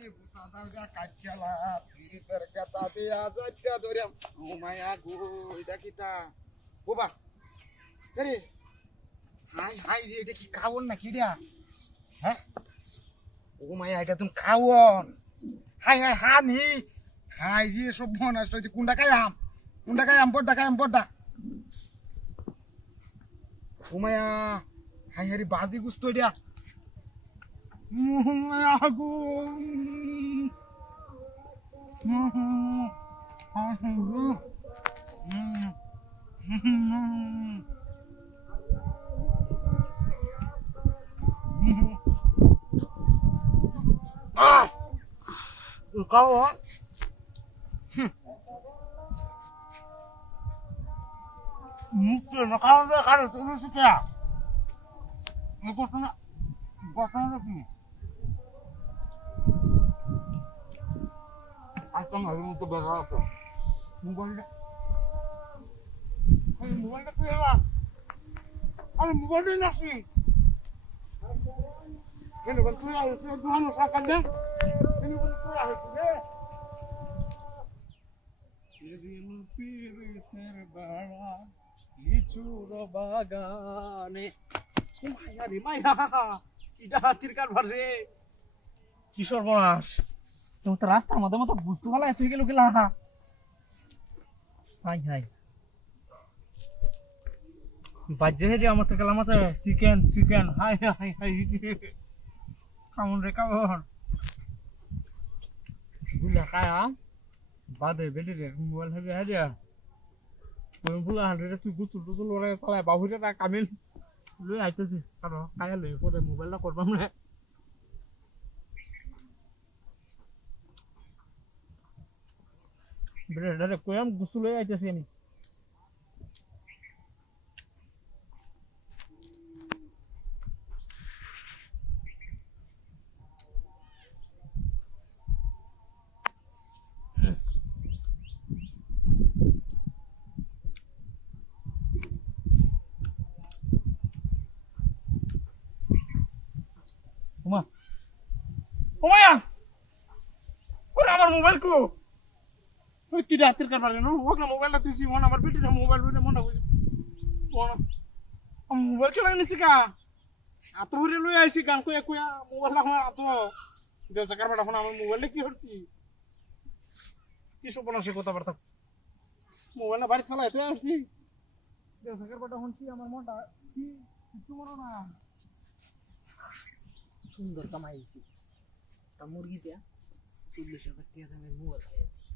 রে বুতা দাওয়া কাটিয়ালা ফিরিতের কথা দিয়া যাইতা ধরিয়াম ও মায়া গো এটা কিতা বাবা আরে হাই হাই রে এটা কি খাওন না কিডা হ্যাঁ ও মায়া এটা তুমি খাওন হাই হাই হানি হাই রে সব নষ্ট হইছে কোনটা খাইয়াম বড়টা ও মায়া হাই হারি বাজি গুস্ত দিয়া মায়া গো Kau mungkin kalau dia kalau itu suka itu kena lagi atau nggak mau berapa apa mungkin apa kalau mungkin nasi ini kan tuh harus Tuhan usahakan deh ini pun tuh harus deh jadi mimpi terbara লিচুর বাগানে মায়া রে মায়া এটা হাতির কারবার রে কি সর্বনাশ তুমি তো রাস্তার মধ্যে মতো বুঝতে ভালো এত গেল গেলা হাই হাই বাজে হে যে আমার তো গেলাম তো চিকেন হাই হাই হাই কেমন রে কেমন বুঝলা খায়া বাদে বেটি রে মোবাইল হবে হ্যাঁ Bulan hari itu tuh luar salah bahuri tak kamil, lu itu sih kalau kayak lu kode mobile lah korban mana? Bener dari koyam gusul itu sih ini. Umaya, kau nama mobile ku? Kau tidak atur kan barang no? Kau nama mobile tu sih, mana berbeda dengan mobile berbeda mana kau sih? Mana? Mobile kau ini sih kah? Atur hari lu ya sih kan? Kau ya mobile lah mana atur? Dia sekarang pada nama mobile lagi harusnya. Kisah pernah sih kau tak bertak? Mobile na baris salah itu ya harusnya. Dia sekarang pada harusnya amar mana? Itu mana na? Sundar kamai sih. मुर्गी दिया 40,000 mobile